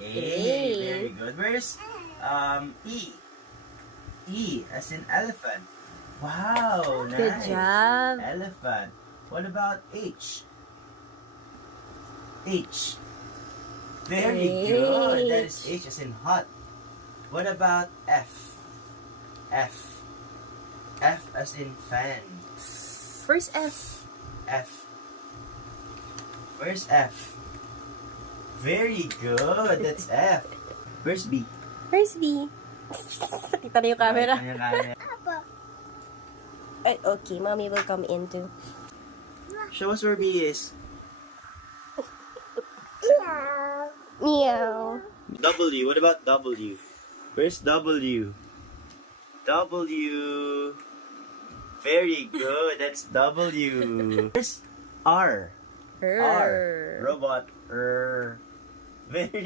A. A. Very good. Where's E? E as in elephant. Wow, nice. Good job. Elephant. What about H? H. Very good. That is H as in hot. What about F? F. F as in fan. Where's F? F. Where's F? Very good. That's F. Where's B? Where's B? Kita na yung camera. Right, yung camera. Ay, okay, mommy will come in too. Show us where B is. Meow. W. What about W? Where's W? W. Very good. That's W. Where's R? R. Robot. R. Very